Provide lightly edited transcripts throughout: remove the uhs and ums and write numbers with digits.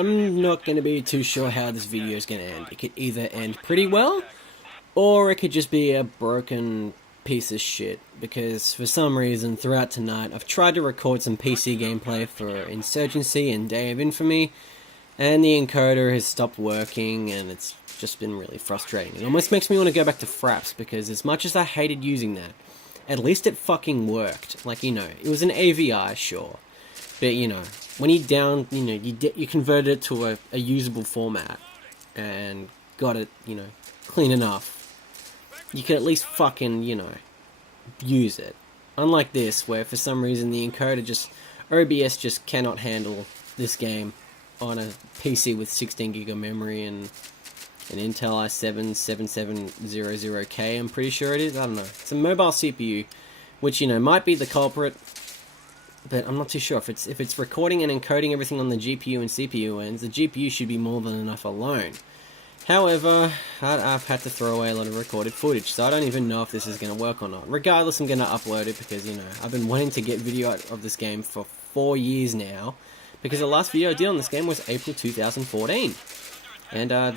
I'm not going to be too sure how this video is going to end. It could either end pretty well, or it could just be a broken piece of shit, because for some reason throughout tonight I've tried to record some PC gameplay for Insurgency and Day of Infamy, and the encoder has stopped working, and it's just been really frustrating. It almost makes me want to go back to Fraps, because as much as I hated using that, at least it fucking worked. Like, you know, it was an AVI, sure, but, you know, when you converted it to a usable format, and got it, you know, clean enough, you could at least fucking, you know, use it. Unlike this, where for some reason the encoder OBS just cannot handle this game on a PC with 16 gig of memory and an Intel i7-7700K, I'm pretty sure it is. I don't know. It's a mobile CPU, which, you know, might be the culprit, but I'm not too sure. If it's recording and encoding everything on the GPU and CPU ends, the GPU should be more than enough alone. However, I've had to throw away a lot of recorded footage, so I don't even know if this is going to work or not. Regardless, I'm going to upload it because, you know, I've been wanting to get video out of this game for 4 years now, because the last video I did on this game was April 2014. And I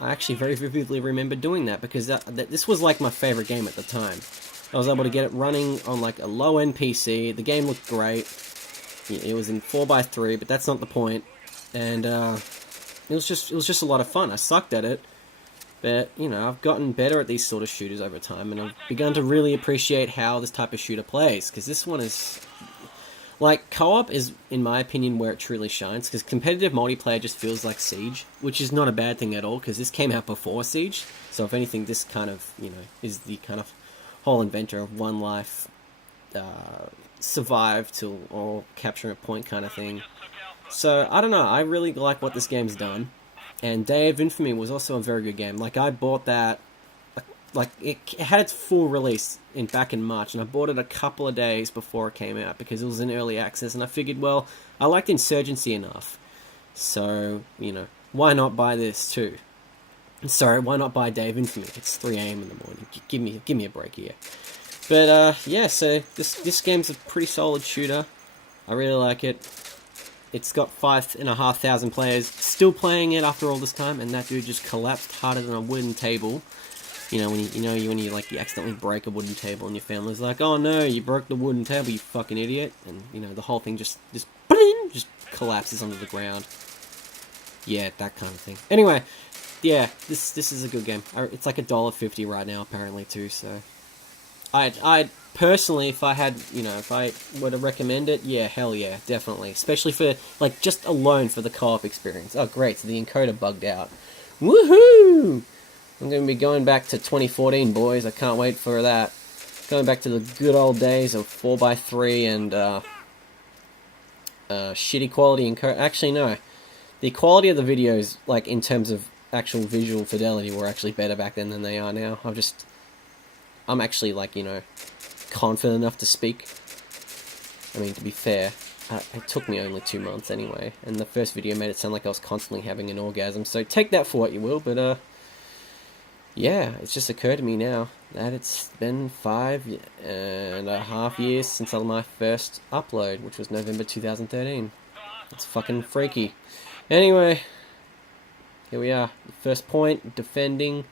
actually very vividly remember doing that, because this was like my favorite game at the time. I was able to get it running on like a low-end PC, the game looked great, it was in 4x3, but that's not the point, and it was just a lot of fun. I sucked at it, but, you know, I've gotten better at these sort of shooters over time, and I've begun to really appreciate how this type of shooter plays, because this one is, like, co-op is, in my opinion, where it truly shines, because competitive multiplayer just feels like Siege, which is not a bad thing at all, because this came out before Siege, so if anything, this kind of, you know, is the kind of whole inventor of one life, survive till, or capture a point kind of thing. So, I don't know, I really like what this game's done, and Day of Infamy was also a very good game. Like, I bought that, like, it had its full release back in March, and I bought it a couple of days before it came out, because it was in early access, and I figured, well, I liked Insurgency enough, so, you know, why not buy this too? Sorry, why not buy Day of Infamy? It's 3 AM in the morning, give me a break here. But, yeah, so, this game's a pretty solid shooter, I really like it. It's got 5,500 players still playing it after all this time, and that dude just collapsed harder than a wooden table. You know, when you accidentally break a wooden table and your family's like, "Oh no, you broke the wooden table, you fucking idiot!" And you know the whole thing just collapses onto the ground. Yeah, that kind of thing. Anyway, yeah, this is a good game. It's like $1.50 right now apparently too. So, I'd personally, if I were to recommend it, yeah, hell yeah, definitely. Especially for, like, just alone for the co-op experience. Oh, great, so the encoder bugged out. Woohoo! I'm going to be going back to 2014, boys. I can't wait for that. Going back to the good old days of 4x3 and, shitty quality encoder. Actually, no. The quality of the videos, like, in terms of actual visual fidelity, were actually better back then than they are now. I'm actually, like, you know, confident enough to speak. I mean, to be fair, it took me only 2 months anyway, and the first video made it sound like I was constantly having an orgasm, so take that for what you will, but, yeah, it's just occurred to me now that it's been 5.5 years since my first upload, which was November 2013. It's fucking freaky. Anyway, here we are. The first point, defending.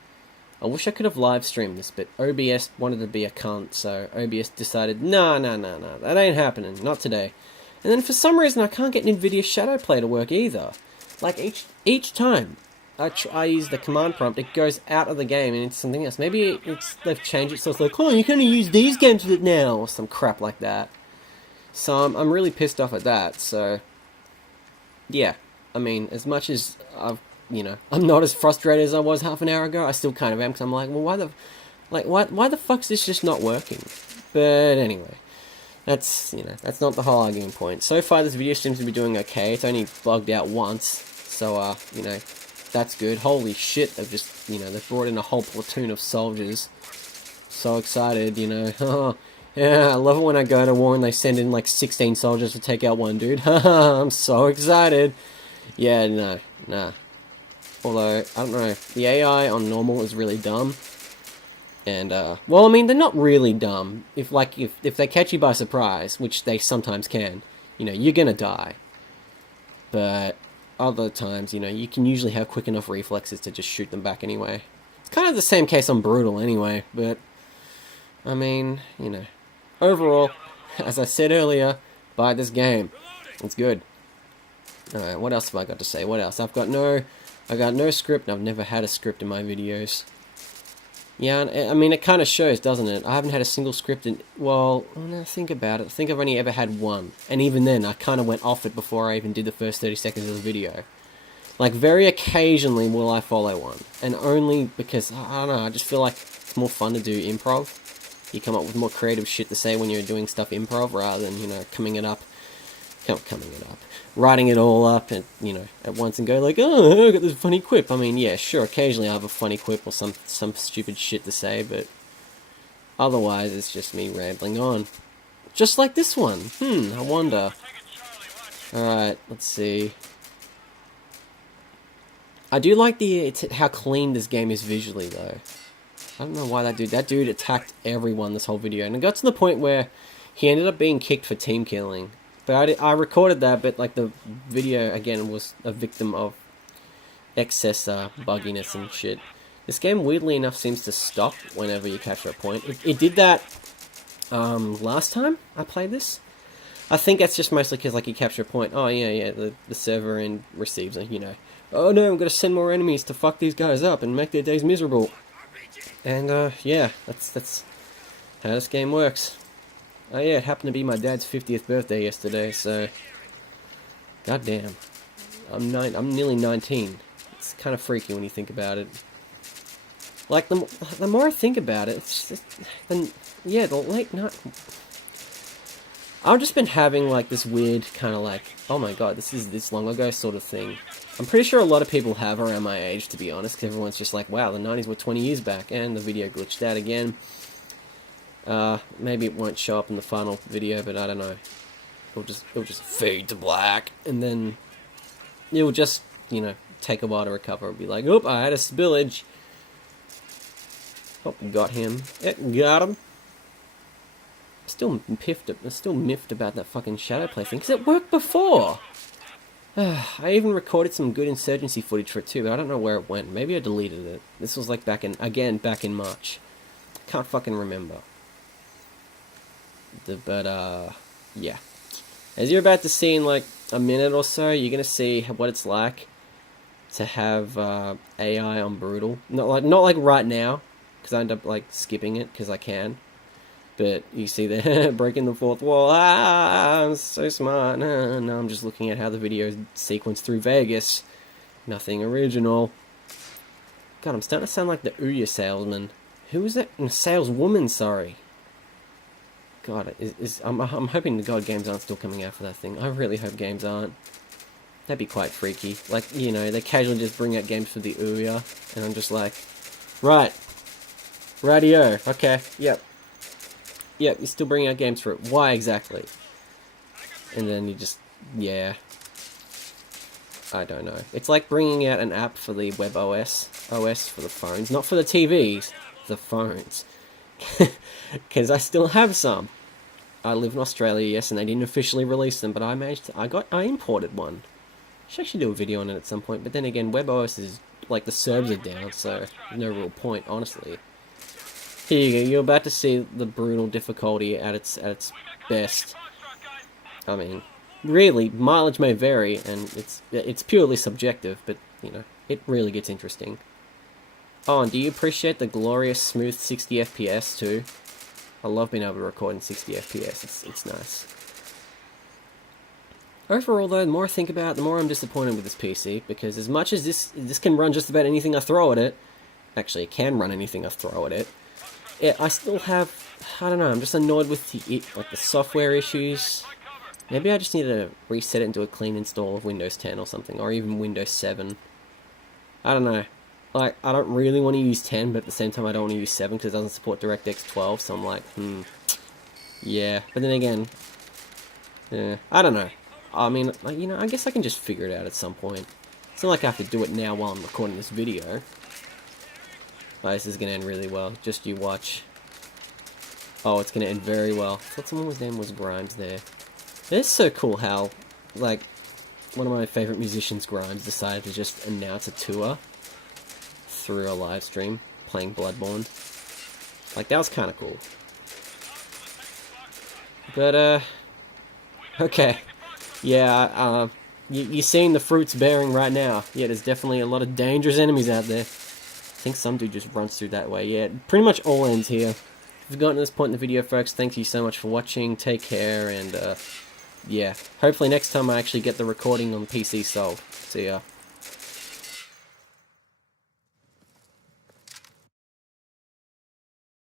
I wish I could have live streamed this, but OBS wanted to be a cunt, so OBS decided, no, that ain't happening, not today. And then for some reason I can't get NVIDIA Shadowplay to work either. Like, each time I use the command prompt, it goes out of the game and it's something else. Maybe they've changed it so it's like, oh, you can only use these games with it now, or some crap like that. So I'm really pissed off at that, so, yeah. I mean, as much as I'm not as frustrated as I was half an hour ago, I still kind of am, because I'm like, well, why the fuck's this just not working? But anyway, that's not the whole arguing point. So far, this video seems to be doing okay. It's only bugged out once, so, you know, that's good. Holy shit, they've brought in a whole platoon of soldiers. So excited, you know. Yeah, I love it when I go to war and they send in, like, 16 soldiers to take out one dude. I'm so excited. Yeah, nah. Although, I don't know, the AI on normal is really dumb. And, well, I mean, they're not really dumb. If they catch you by surprise, which they sometimes can, you know, you're gonna die. But, other times, you know, you can usually have quick enough reflexes to just shoot them back anyway. It's kind of the same case on Brutal anyway, but, I mean, you know, overall, as I said earlier, buy this game. It's good. Alright, what else have I got to say? What else? I got no script, and I've never had a script in my videos. Yeah, I mean, it kind of shows, doesn't it? I haven't had a single script in, well, now think about it. I think I've only ever had one. And even then, I kind of went off it before I even did the first 30 seconds of the video. Like, very occasionally will I follow one. And only because, I don't know, I just feel like it's more fun to do improv. You come up with more creative shit to say when you're doing stuff improv rather than, you know, writing it all up and, you know, at once and go like, oh, I got this funny quip. I mean, yeah, sure, occasionally I have a funny quip or some stupid shit to say, but otherwise it's just me rambling on. Just like this one. I wonder. Alright, let's see. I do like how clean this game is visually, though. I don't know why that dude attacked everyone this whole video, and it got to the point where he ended up being kicked for team killing. But I recorded that, but like the video again was a victim of excess bugginess and shit. This game, weirdly enough, seems to stop whenever you capture a point. It did that last time I played this. I think that's just mostly because like you capture a point. Oh yeah, the server end receives it. You know, oh no, I'm gonna send more enemies to fuck these guys up and make their days miserable. And yeah, that's how this game works. Oh yeah, it happened to be my dad's 50th birthday yesterday, so goddamn, I'm nearly 19. It's kind of freaky when you think about it. Like the more I think about it, it's just, yeah, the late night. I've just been having like this weird kind of like, oh my god, this is this long ago sort of thing. I'm pretty sure a lot of people have around my age, to be honest, because everyone's just like, wow, the 90s were 20 years back, and the video glitched out again. Maybe it won't show up in the final video, but I don't know. It'll just fade to black, and then it'll just, you know, take a while to recover. It'll be like, oop, I had a spillage. Oh, got him. Got him. Still miffed about that fucking shadow play thing, because it worked before. I even recorded some good Insurgency footage for it too, but I don't know where it went. Maybe I deleted it. This was like back in March. Can't fucking remember. But yeah. As you're about to see in like a minute or so, you're gonna see what it's like to have AI on Brutal. Not like right now, because I end up like skipping it because I can. But you see there, breaking the fourth wall. I'm so smart. No, I'm just looking at how the video is sequenced through Vegas. Nothing original. God, I'm starting to sound like the Ouya salesman. Who was that? Saleswoman, sorry. God, I'm hoping to God games aren't still coming out for that thing. I really hope games aren't. That'd be quite freaky. Like, you know, they casually just bring out games for the Ouya, and I'm just like, right. Radio. Okay, yep. Yep, you're still bringing out games for it. Why exactly? And then you just, yeah. I don't know. It's like bringing out an app for the web OS for the phones. Not for the TVs, the phones. Because I still have some. I live in Australia, yes, and they didn't officially release them, but I imported one. I should actually do a video on it at some point, but then again, WebOS is, like, the servers are down, so there's no real point, honestly. Here you go, you're about to see the brutal difficulty at its best. I mean, really, mileage may vary, and it's purely subjective, but, you know, it really gets interesting. Oh, and do you appreciate the glorious, smooth 60 FPS, too? I love being able to record in 60 FPS, it's nice. Overall, though, the more I think about it, the more I'm disappointed with this PC, because as much as this can run just about anything I throw at it, actually, it can run anything I throw at it, I still have, I don't know, I'm just annoyed with the software issues. Maybe I just need to reset it and do a clean install of Windows 10 or something, or even Windows 7. I don't know. Like, I don't really want to use 10, but at the same time I don't want to use 7 because it doesn't support DirectX 12, so I'm like, yeah. But then again, yeah, I don't know. I mean, like, you know, I guess I can just figure it out at some point. It's not like I have to do it now while I'm recording this video. Oh, this is going to end really well. Just you watch. Oh, it's going to end very well. I thought someone's name was Grimes there. It's so cool how, like, one of my favorite musicians, Grimes, decided to just announce a tour through a live stream playing Bloodborne. Like, that was kind of cool. But, okay. Yeah, you're seeing the fruits bearing right now. Yeah, there's definitely a lot of dangerous enemies out there. I think some dude just runs through that way. Yeah, pretty much all ends here. If you've gotten to this point in the video, folks, thank you so much for watching. Take care, and, yeah. Hopefully next time I actually get the recording on PC solved. See ya.